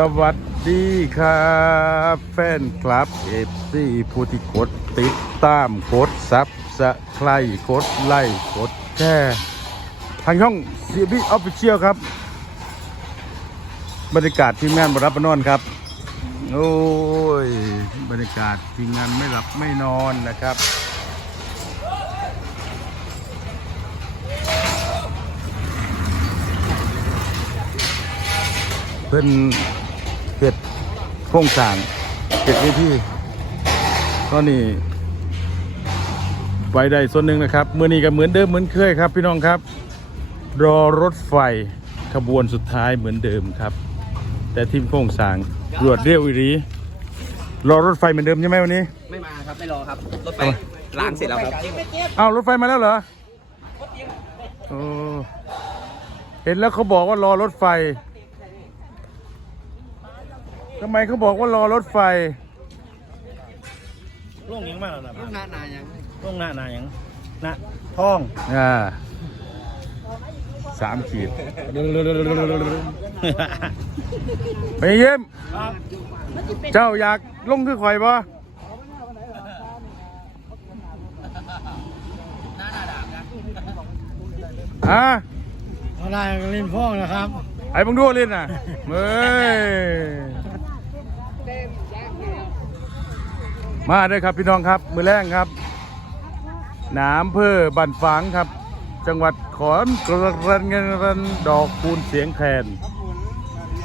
สวัสดีครับ แฟนคลับเอฟซีผู้ที่กดติดตามกดซับสไครกดไลค์กดแชร์ทางช่องซีบีออฟฟิเชียลครับ บรรยากาศทีมงานบรับประนอนครับ โอ้ย บรรยากาศทีมงานไม่หลับไม่นอนนะครับเพิ่น เฮ็ดโครงสร้างเฮ็ดวิธีตอนนี้ไปได้ส่วนหนึ่งนะครับเมื่อนี้ก็เหมือนเดิมเหมือนเคยครับ พี่น้องครับ รอรถไฟขบวนสุดท้ายเหมือนเดิมครับ แต่ทีมโครงสร้างรวดเร็วอีรีรอรถไฟเหมือนเดิมใช่ไหมวันนี้ ไม่มาครับ ไม่รอครับ รถไฟล้างเสร็จแล้วครับอ้าวรถไฟมาแล้วเหรอโอ้เห็นแล้วเขาบอกว่ารอรถไฟ ทำไมเขาบอกว่ารอรถไฟลงยังมากแล้วนะหน้านายังลงหน้าหนายังหน้าท้องอ่าสามขีด ไปเยี่ยม เจ้าอยากลงคือข่อยบ่อะเอาได้ก็เล่นพ่องนะครับ ไอ้บังดูเล่นน่ะเฮ้ย มาเด้อครับพี่น้องครับ มือแรงครับหนามเพื่อบันฝางครับ จังหวัดขอนกระเงินรันดอกคูณเสียงแคน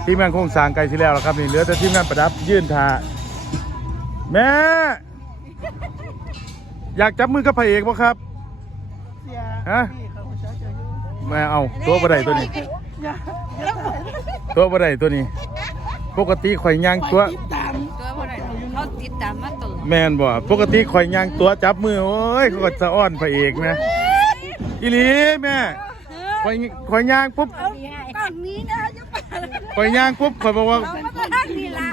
ทีมงานโครงสร้างไกลที่แล้วแล้วครับนี่เหลือแต่ทีมงานประดับยื่นทาแม่อยากจับมือกับพระเอกบ่ครับฮะแม่เอาตัวบ่ได้ตัวนี้ ตัวบ่ได้ตัวนี้ ปกติข่อยย่างตัวเขาติดตามมาต แม่นบ่ปกติข่อยย่างตัวจับมือโอ้ยเขาก็จะอ้อนพระเอกนะอีหลีแม่ข่อยข่อยย่างปุ๊บตอนนี้นะจะไปข่อยย่างปุ๊บข่อยบอกว่าเอามาทางนี้ล่ะ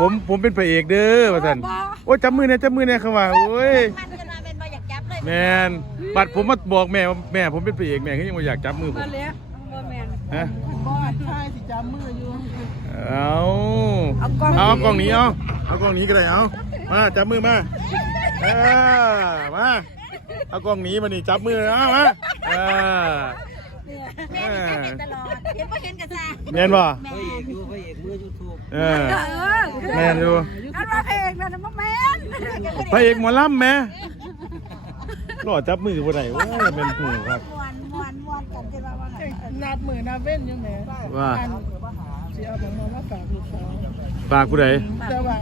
ผมผมเป็นพระเอกเด้อว่าซั่นโอ้ยจับมือเนี่ยจับมือเนี่ยเขาว่าโอ้ยมันจะมาเป็นบ่อยากจับเลยแม่นบัดผมมาบอกแม่ว่าแม่ผมเป็นพระเอกแม่ก็ยังบ่อยากจับมือผมมาแล้วบ่แม่นฮะบ่ใช่สิจับมืออยู่เอาเอากล้องเอากล้องนี้เอาเอากล้องนี้ก็ได้เอา มาจับมือมาเออมาเอากล้องนี้มานี่จับมือเอามาเออแม่นี่จะเห็นตลอดเห็นบ่เห็นกันซะแม่นบ่พระเอกอยู่พระเอกมือยูทูบเออเออแม่นอยู่อันว่าเพลงนั่นบ่แม่นพระเอกหมอลำแม่รอจับมือบ่ได้เว้ยเป็นหูครับม่วนม่วนม่วนกันที่ว่าว่านัดมือนัดเว้นยังไงว่าเสียผมมาว่าฝากลูกสาว ฝากผู้ใดแต่ว่า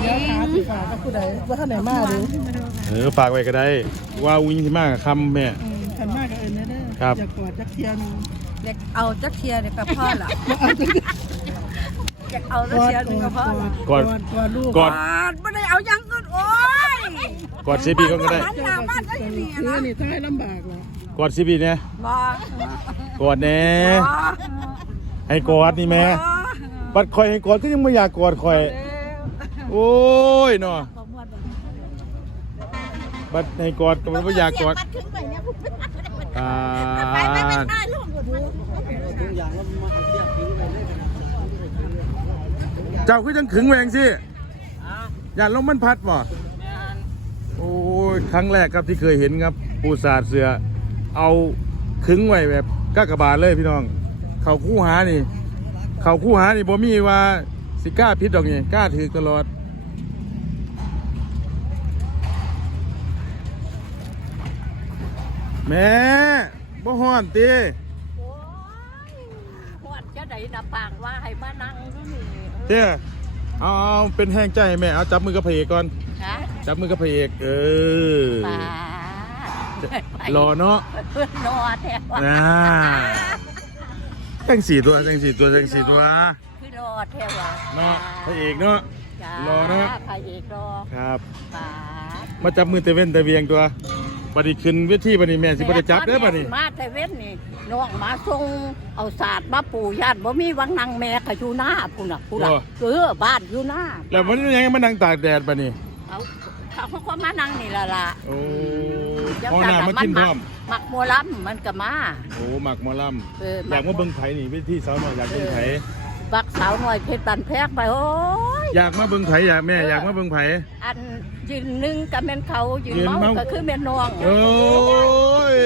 เดี๋ยวหาสิฝากกับผู้ใดว่าท่านไหนมาดูเออฝากไว้ก็ได้ ว่าวิ่งที่มากคำแม่อืมขันมากกับเอิญนะเด้อครับอยากกอดจักเทียหนึงอยากเอาจักเทียเนี่ยก็พอละอยากเอาจักกอดเทียกนึงอก็ดพอกละอด กอดลูกกอดบ่ได้เอายังอื่นโอ้ยกอดซีบีก็ได้หันหน้ามาจังซี่คือนะนี่ถ้าให้ลำบากเหรอกอดซีบีเนี่ยบ่กอดแน่บ่ให้กอดนี่แม่บั ดคอยให้กอดก็ยังไม่อยากกอดคอย โอ้ยเนาะบัดให้กอดก็ไม่อยากกอดอ่าไปไปไปถ่ายรูปดูทุกอย่างแล้วมาเอาเทียบทิ้งไปเลยเจ้าคือจังขึงแหวงสิอย่าลมมันพัดบ่โอ้ยครั้งแรกครับที่เคยเห็นครับ ปูสาดเสือ เอาขึงไว้แบบกากบาทเลยพี่น้อง เขาคู่หานี่ เขาคู่หานี่บ่มีว่าสิกล้าพิษดอกนี่กล้าถือตลอดแม่บ่ฮ้อนติปวดจะได้นับปางว่าให้มานั่งอยู่นี่เจ้เอาเอาเป็นแห้งใจให้แม่เอาจับมือกับพระเอกก่อนฮะจับมือกับพระเอกเออป้ารอเนาะรอแท้ว่าอ่าจังสี่ตัวจังสี่ตัวจังสี่ตัวคือรอแท้ว่าเนาะพระเอกเนาะจ้ารอเนอะพระเอกรอครับป้ามาจับมือเตเว่นเตเวียงตัวบัดนี้ขึ้นเวทีบัดนี้แม่สิบ่ได้จับเด้อบัดนี้มาแต่เว้นนี่น้องมาส่งเอาศาสตร์มาปู่ญาติบ่มีวังนางแม่ก็อยู่หน้าพุ่นน่ะพุ่นน่ะเออบ้านอยู่หน้าแล้วมันยังไงมันนั่งตากแดดบัดนี้เอา เขาเขาก็มานั่งนี่ละล่ะโอ้เดี๋ยวห้องน้ำมากินพร้อม หมักโมลัมมันก็มาโอ้หมักหมอลเออำอยากมาเบิ่งไผนี่เวทีสาวน้อยอยากเบิ่งไผบักสาวหน่อยเพชรบันแพกไปโอ้ย อยากมาเบิ่งไผอยากแม่อยากมาเบิ่งไผอันยืนหนึ่งกับแม่นเขายืนยืนเมาเมา ก็คือแม่น้องโอ้ย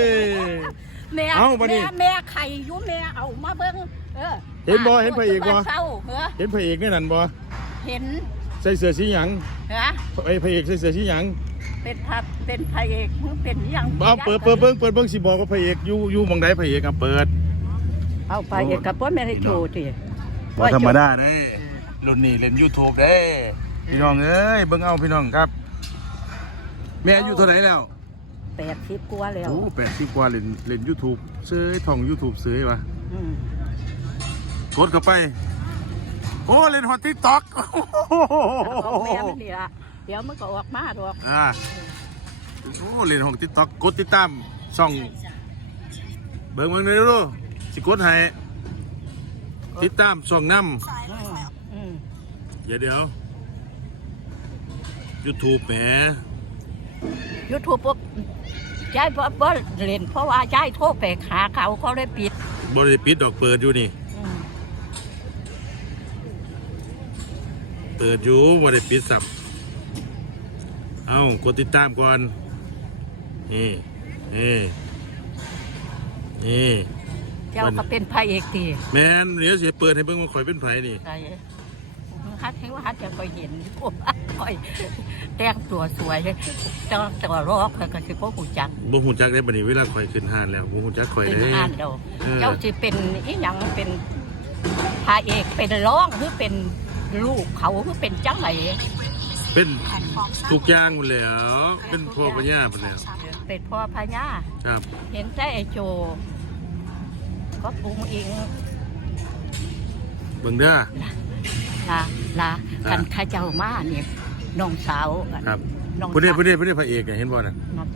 แม่เอาบัดนี้แม่แม่ไข่อยู่แม่เอามาเบิ่งเออเห็นบ่เห็นพระเอกบ่บ้านเศร้าเหรอเห็นพระเอกในนั้นบ่เห็นใส่เสื้อสีหยังเหรอไอ้พระเอกใส่เสื้อสีหยังเป็นพัดเป็นพระเอกมึงเป็นหยังเอาเปิดเปิดเบิ่งเปิดเบิ่งสิบอกว่าพระเอกอยู่อยู่หม่องใดพระเอกอะเปิดเอาพระเอกกับพ่อแม่ได้โชว์ทีบ่ธรรมดาเด้รุ่นนี้เล่น YouTube เด้พี่น้องเอ้ยเบิ่งเอาพี่น้องครับ แม่อายุเท่าไหร่แล้วแปดสิบกว่าแล้วโอ้80กว่าเล่นเล่น YouTube เซื้อท่อง YouTube เซื้อวะอืมกดเข้าไป โอ้เล่นฮอต TikTok เอาแม่มันนี่ละเดี๋ยวมันก็ออกมาดอกอ่าโอ้เล่นของ TikTok กดติดตามช่อง เบิ่งเบิ่งเด้อดูสิกดให้ติดตามช่องนำอืมอืมเดี๋ยวเดี๋ยว YouTube แหมยูทูบปุ๊บยายบ่บ่เล่นเพราะว่ายายโทรไปหาเขาเขาเลยปิดบริปิดดอกเปิดอยู่นี่ ปิดอยู่บริปิดสับ เอากดติดตามก่อน นี่นี่นี่เจ้าก็เป็นพระเอกทีแมนเดี๋ยวเสียเปิดให้เบิ่งว่าข่อยเป็นไผนี่ใช่ฮัทเห็นว่าฮัทจะคอยเห็นพวกคอยแต่งตัวสวยแต่ว่าแต่ว่ารอกก็คือพวกหูจักบ่ฮู้จักได้บัดนี้เวลาข่อยขึ้นห้านแล้วบ่ฮู้จักข่อยเป็นเด้อ่านเดียวเออเจ้าสิเป็นอีหยังเป็นพระเอกเป็นร้องหรือเป็น ลูกเขาหรือเป็นจังไหนเป็นทุกอย่างหมดแล้ว เป็นพ่อปัญญาหมดแล้วเป็นพ่อพญาครับ เห็นแต่ไอโจก็ปรุงเองเบิ่งเด้อลาลาอ่ากันข้าเจ้ามาเนี่ยน้องสาวครับน้องผู้นี้สาวผู้นี้ผู้นี้พระเอกเนี่ยเห็นบ่น่ะนั่น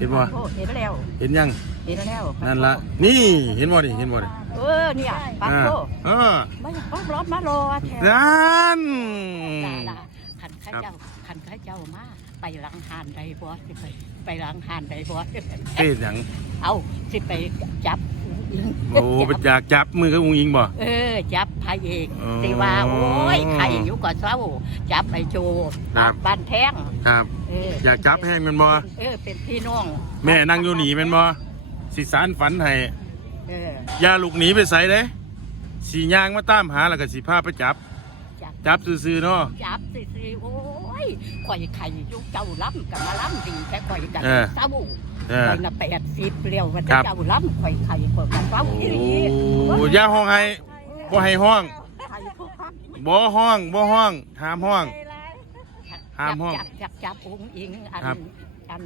เด้อเห็นบ่โอ้เห็นแล้วเห็นยังเห็นแล้วนั่นละนี่เห็นบ่นี่เห็นบ่นี่เออเนี่ยปัดอ่าโตเออไม่ต้องรอบมารอแถวนั่นลาลาขันข้าเจ้าขันข้าเจ้ามาไปหลังหานใดบ่สิไปไปหลังหานใดบ่เอ๊ะหยังเอาสิไปจับ โอ้ไปอยากจับมือกับอุ้งอิงบ่ เออ จับพระเอกอ๋อสิว่าโอ้ยไข่อยู่กับเศร้า จับไอโจครับ บ้านแท่งครับเอออยากจับแห้งแมันบ่เออ เป็นพี่น้องแม่นั่งอยู่หนีแมันบ่สิสารฝันให้เอออย่าลูกหนีไปไสเด้สีย่างมาตามหาแล้วก็สิพาไปจับ จับ จับซื่อๆเนาะ จับสิสิโอ้ยข่อยไข่อยู่เจ้าล้ำกับมาล้ำดีแค่ข่อยกันเออ เศร้า เออ ข่อยน่ะแปดสิบเลี้ยวมันครับเจ้าล้ำข่อยไข่ข่อยกันเศร้าโอ้อีหลีอย่าห้องให้บ่ให้ห้องไข่พวกนั้นบ่ห้องบ่ห้องห้ามห้อง ห้ามห้องจับจับจับองค์อิงอันครับ อัน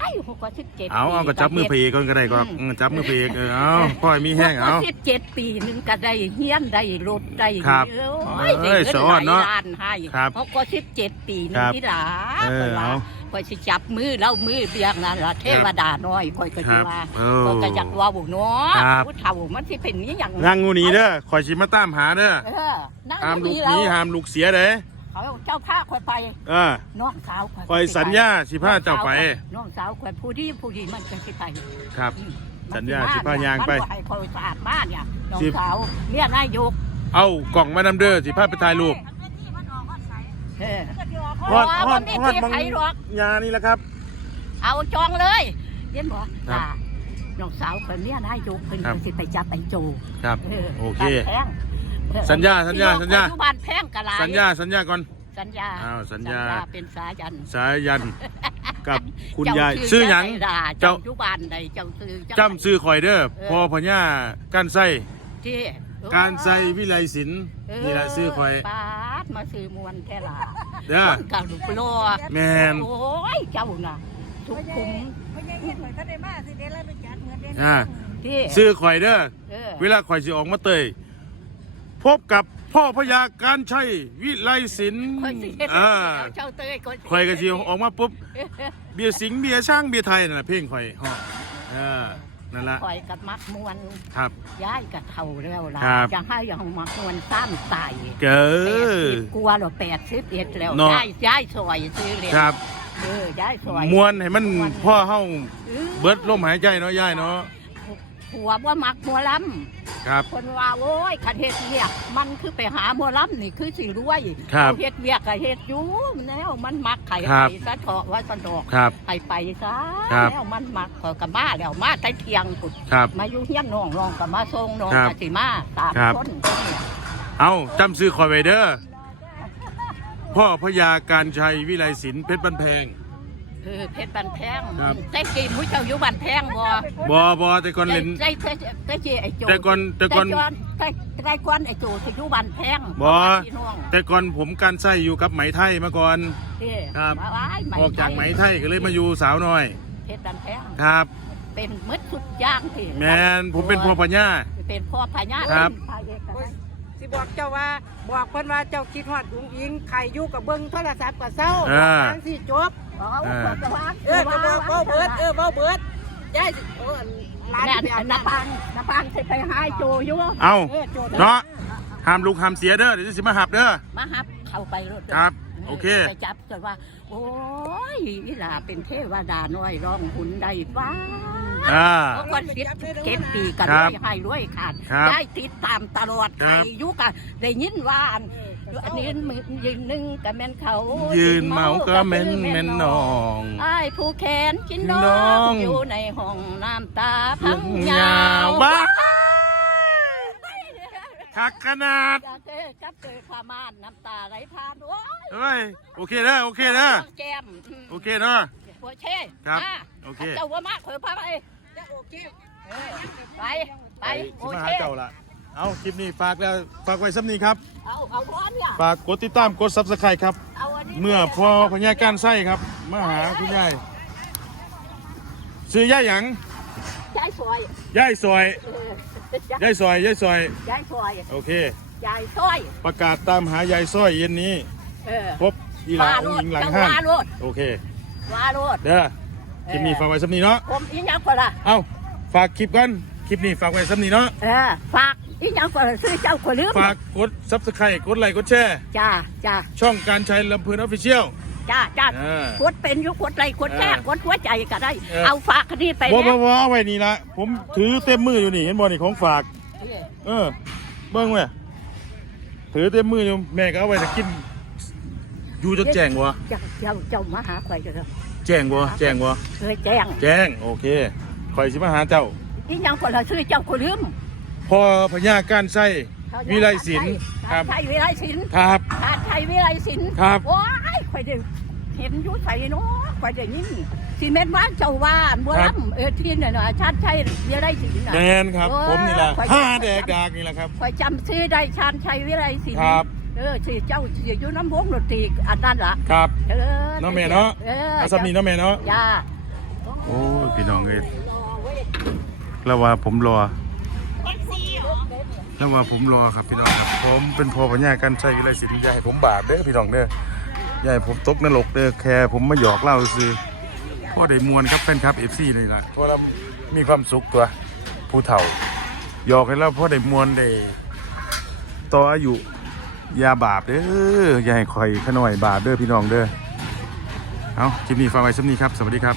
ไอ้หกสิบเจ็ดเอาเอาก็จับมือพระเอกก่อนก็ได้ก็อืมจับมือพระเอกเออเอาพ่อยมีแห้งเอา สิบเจ็ดปีหนึงก็ได้เฮียนได้รถได้ครับโอ้ยเอ้ยได้สเงิอนนเนาะหลายล้านให้ครับเขาก็สิบเจ็ดปีหนึคงรับที่หลาเออข้อยว่าเอา คอยสิจับมือเล่ามือเบียงนั่นละเทวดาน้อยคอยก็คสิรับว่าเอคอยก็อยากว่าบุเนาะครับผู้เฒ่ามันสิเป็นนี้อย่างนั่งงูหนีเด้อคอยสิมาตามหาเด้อเออนั่งห้ามลูกนี่หแล้นีวห้ามลูกเสียเด้อเขาเจ้าพาคอยไปเออน้องสาวคอยสัญญาสิพาเจ้าไป น้องสาวคอยผู้ดีผู้ดีมันจะสิไป ครับอืมสัญญาสิพายางไป มันบ่ให้คอยสะอาดบ้านเนี่ยน้องสิ สาวเนี่ยนายกเอากล่องมานำเด้อสิพาไปถ่ายรูปเออ ฮอดฮอดบ่มีฮอดที่บังไผหรอกยานี่แหละครับ เอาจองเลยเห็นบ่ครับล่ะน้องสาวคนเนี้ยนายกเพิ่นครับ สิไปจับไอ้โจครับเออโอเค บ้านแพงเออสัญญาสัญญาสัญญาปัจจุบันแพงกะหลายสัญญาสัญญาก่อน สัญญาอ้าวสัญญา เป็นสายันสายันกับคุณเจ้ยายซื้อหยัง เจ้าเจ้าปัจจุบันใดเจ้าซื้อเาจำซื้อข่อยเด้อเออพอพญาการใส่ที่การใส่วิไลศิลป์เออนี่แหละซื้อข่อยปาด มาซื้อมวนแท้ล่ะเด้อคนกะลูกโลแมนโอ้ยเจ้าน่ะทุกคุ้มอ่าที่ซื้อข่อยเด้อเออเวลาข่อยสิออกมาเตยพบกับพ่อพญาการใช้วิไลศิลป์ข่อยสิเฮ็ดอ่าเจ้าเตยข่อยข่อยก็สิออกมาปุ๊บเบียร์สิงห์เบียร์ช่างเบียร์ไทยนั่นน่ะเพลงข่อยฮ้อเออ นั่นละข่อยกับมักมวนครับ ย้ายกับเท่าแล้วล่ะครับ จะให้อย่างมักมวนสร้างตายเก้แปดอสิบกลัวหรอแปดสิบเอ็ดแล้วเนาะ ย้ายย้ายซอยซื้อเลยครับ เออย้ายซอยมวนให้มันพ่อเฮาออเบิดลมหายใจเนาะยายเนาะ ผู้ผัวว่ามักหมัวลครับำคนว่าโอ้ยขันเฮ็ดเวียก มันคือไปหาหมัวลำนี่คือสิรวยครับเอาเฮ็ดเวียกกับเฮ็ดอยู่แล้วมันมักไข่ครัไข่บซะเถาะว่าสะดอกครับไปไปซะครับ แล้วมันมักขอยกับมาแล้วมาแต่เที่ยงปุดครับ มาอยู่เฮียนน้องน้องกับมาส่งน้องครับกับสิมาสามครับ คนเอาจำซื้อคอยไว้เด้อพ่อพญาการชัยวิไลศิลป์เพชรบันแพง เออเพชรบันแพงครับ แต่กี่มุ้ยเจ้าอยู่บันแพงบ่บอบอแต่ก่อนเล่น ได้ได้ได้เจไอ้โจแต่ก่อนแต่ก่อนแต่แต่ก่อนไอ้โจสิอยู่บันแพงบ่พี่น้องแต่ก่อนผมการใส่อยู่กับไหมไทยมาก่อน เด้ครับมาว้ายไหมออกจากไหมไทยก็เลยมาอยู่สาวน้อย เพชรบันแพงครับ เป็นมืดสุดย่างที่แมนผมเป็นพ่อพญา เป็นพ่อพญาครับพาเอกก็ได้สิบอกเจ้าว่าบอกเพิ่นว่าเจ้าคิดฮอดอุ้งอิงใครอยู่กับเบิ่งโทรศัพท์ก็เศร้าอ่าทางสิจบ เอาเออบอกกระวางเออก็บอกเว้าเบิดเออเว้าเบิดยายสิโอ้หลานแม่สิไปอาบนาน้ำพังนาพังสิไปหาไอ้โจอยู่เอาเออโจทย์เนาะห้ามลูกห้ามเสียเด้อเดี๋ยวจะสิมาหับเด้อมาหับเข้าไปรถครับโอเคไปจับจนว่า โอ้ยอีหลาเป็นเทวดาน้อยร้องหุ่นได้ฟ้าอ่าเพราะคนคิดเก็บปีกันครัด้บวยให้ด้วยขาดครับได้ติดตามตลอดครัใครบอยุกันได้ยินว่า อันอันนี้มือยืนหนึ่งกับแม่นเขายืยืนเมาก็เม่นเม่นนองไอ้ายผู้แขนกินกินน้น้อองงอยู่ในห้องน้ำตาพังยายาวว้าคักขนาดจะเจอกับเจอความานน้ำตาไหลผ่านโอ้ยเฮ้ยโอเคเด้อโอเคเด้อแก้มโอเคเนาะหัวเช่ครับมาโอเคเจ้าว่ามากเผยพาไปโอเคเออไปไปไปโอสิมาเคหาเจ้าละ เอาคลิปนี้ฝากแล้วฝากไว้ซ้ำนี้ครับ เอาเอาร้อนเนี่ยฝากกดติดตามกดซับสไครต์ครับ เอาอันนี้เมื่อพอพญาการไส้ครับมาหาคุณยายซื้อย่ายหยังยายซอยย่ายซอยเออยายซอยยายซอย ยายซอยโอเค ยายซอยประกาศตามหายายซอยเย็นนี้ เออพบอีหลาว่าอโลงดยิงหลังจังห้างว่าโลดโอเค ว่าโลดเด้อคลิปนี้ฝากไว้ซ้ำนี้เนาะผมอีหยังก่อนล่ะ เอาฝากคลิปกันคลิปนี้ฝากไว้ซ้ำนี้เนาะ เออฝาก อีหยังก่อนล่ะซื้อเจ้าก็ลืมฝากกดซับสไครต์กดไลค์กดแชร์จ้าจ้าช่องการใช้ลำเพลินออฟฟิเชียล จ้าจ้าเออกดเป็นอยู่กดไลค์กดแชร์เออกดหัวใจก็ได้ เออ เอาฝากคดีไปบ่แน่บ่บ่เอาไว้นี่ละผมถือเต็มมืออยู่นี่เห็นบ่นี่ของฝาก เออ เบิ่งเว้ยถือเต็มมืออยู่แม่ก็เอาไว้จะกิน อยู่จนแจ้งวะเจ้าเจ้าเจ้ามาหาใครกันเถอะแจ้งวะแจ้งวะเคยแจ้งแจ้งโอเคคอยสิมาหาเจ้าอีหยังก่อนล่ะซื้อเจ้าก็ลืม พอพญาการไส้วิไลศิลป์ครับไทยวิไลศิลป์ครับขาดไทยวิไลศิลป์ครับ โอ้ยข่อยได้เห็นอยู่ไสเนาะข่อยได้ยินสิเม็ดว่าเจ้าว่าบัวลำเออที่นี่น่ะชาติชัยวิไลศิลป์น่ะ แมนครับโอ้ยผมนี่แหละไปห้าแดกดากนี่แหละครับ ข่อยจำชื่อได้ชาญชัยวิไลศิลป์ครับ เออสิเจ้าสิอยู่น้ำวงดนตรีอันนั้นล่ะครับ เออน้องแม่เนาะเอออาซับนี่น้องแม่เนาะ จ้า โอ้ยพี่น้องเอ้ยแล้วว่าผมรอ แล้วว่าผมรอครับพี่น้องครับผมเป็นพ่อปัญญาการใช้วิไลศิลป์อย่าให้ผมบาปเด้อพี่น้องเด้ออย่าให้ผมตกนรกเด้อแค่ผมมาหยอกเล่าซื้อพ่อได้มวนครับแฟนครับเอฟซีเลยล่ะเพราะเรามีความสุขตัวผู้เฒ่าหยอกให้เราพ่อได้มวนได้ต่ออายุอย่าบาปเด้ออย่าให้คอยขน่อยบาปเด้อพี่น้องเด้อเอาคลิปนี้ฝากไว้สักนี้ครับ สวัสดีครับ